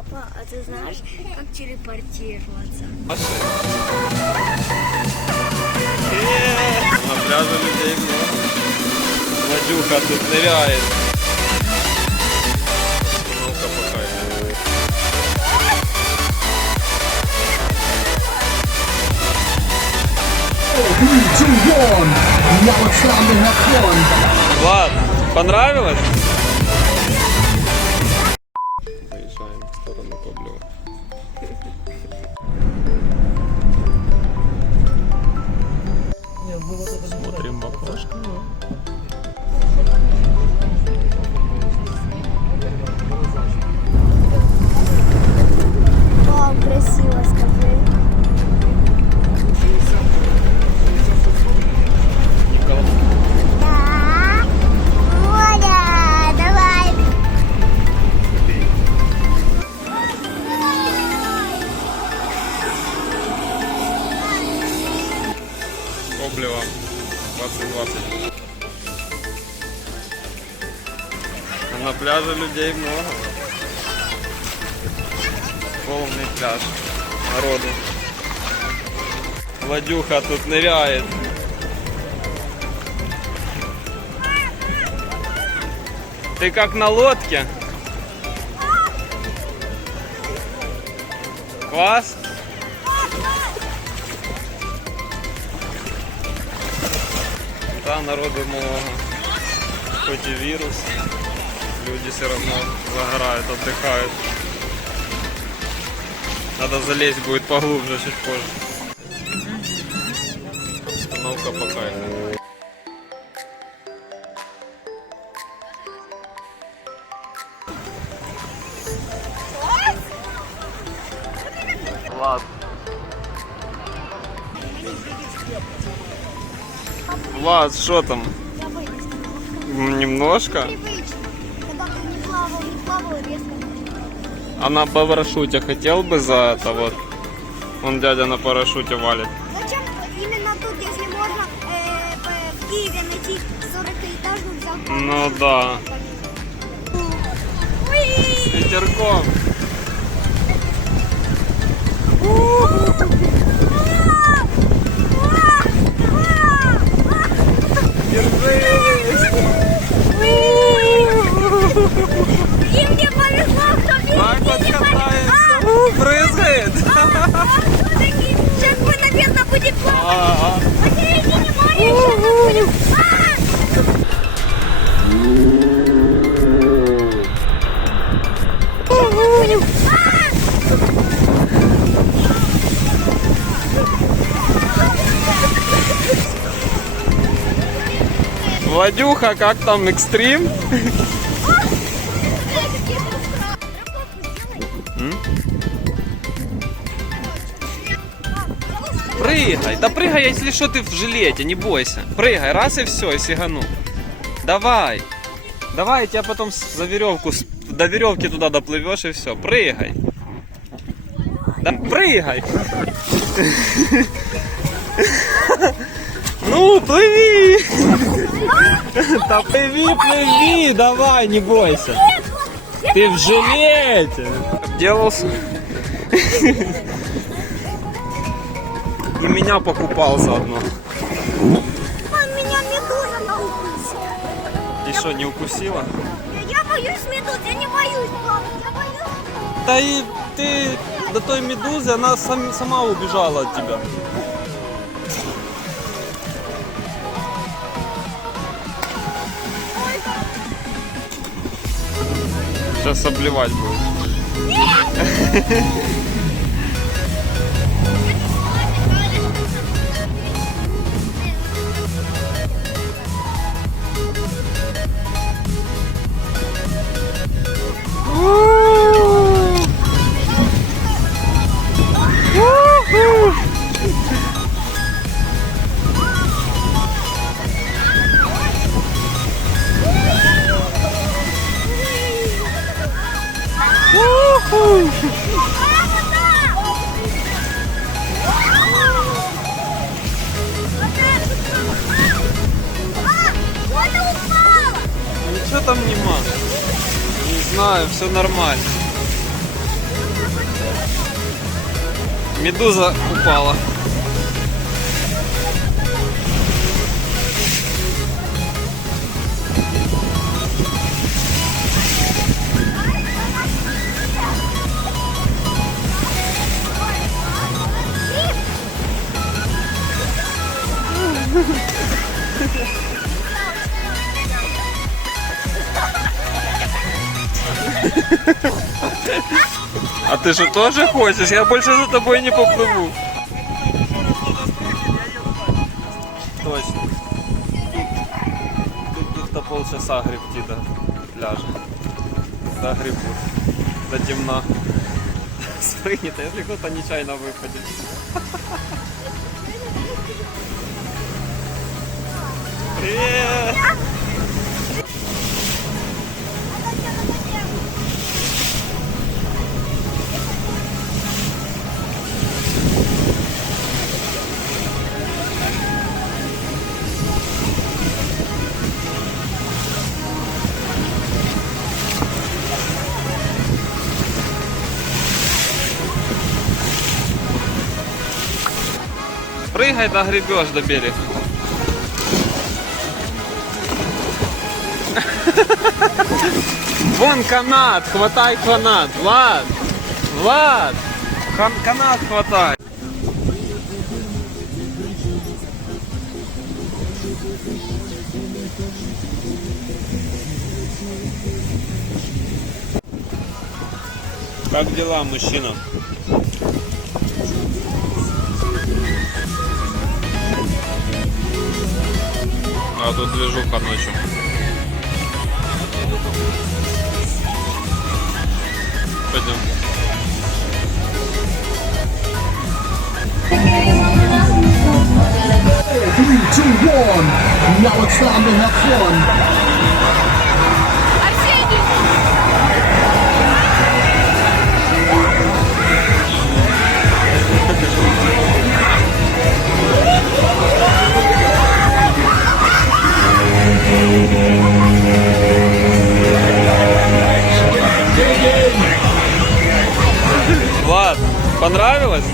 Папа, а ты знаешь, как телепортироваться? На пляже людей много. Вадюха тут ныряет. Ну-ка, пока. Влад, понравилось? Поезжаем в сторону Коблева. Смотрим в окошко. Вау, красиво, скажи. Да. Оля, давай. Коблева 2020. А на пляже людей много. Полный пляж народу. Вадюха тут ныряет. Ты как на лодке? Класс? Да, народу много. Хоть и вирус, люди все равно загорают, отдыхают. Надо залезть будет поглубже чуть позже. Обстановка по кайфу. Влад. Влад, что там? Я боюсь. Немножко? Привычно. Когда ты не плавал, резко. А на парашюте хотел бы за это вот? Он дядя на парашюте валит. Зачем именно тут, если можно в Киеве найти 40-этажную взял? Ну да. С ветерком. Держись! И мне повезло, кто Так вот катается. Брызгает. Сейчас мы, наверное, будем плавать. Посередине моря сейчас мы будем. Владюха, как там экстрим? Прыгай, да прыгай, если что, ты в жилете, не бойся. Прыгай, раз и все, и сигану. Давай, давай, я тебя потом за веревку, до веревки туда доплывешь и все. Прыгай. Да прыгай. Ну, плыви. Да плыви, давай, не бойся. Ты в жилете. Обделался. Меня покупал заодно. Меня медуза на укусила. И что, не укусила? Я боюсь медуз, я не боюсь плавать, я боюсь. Да и ты до той медузы, она сама убежала от тебя. Сейчас обливать будет. Ничего там нема. Не знаю, все нормально. Медуза упала. А ты же тоже хочешь? Я больше за тобой не поплыву. Точно. Тут где-то полчаса гребти до пляжа. До грибут. До темна. Спрыгнет, а если кто-то нечаянно выпадет. Привет! Прыгай, догребешь до берега. Вон канат, хватай канат, Влад, Влад, канат хватай. Как дела, мужчина? А тут движуха ночью. Пойдем. 3, 2, 1. Now it's time to have fun. Арсений! Влад, понравилось?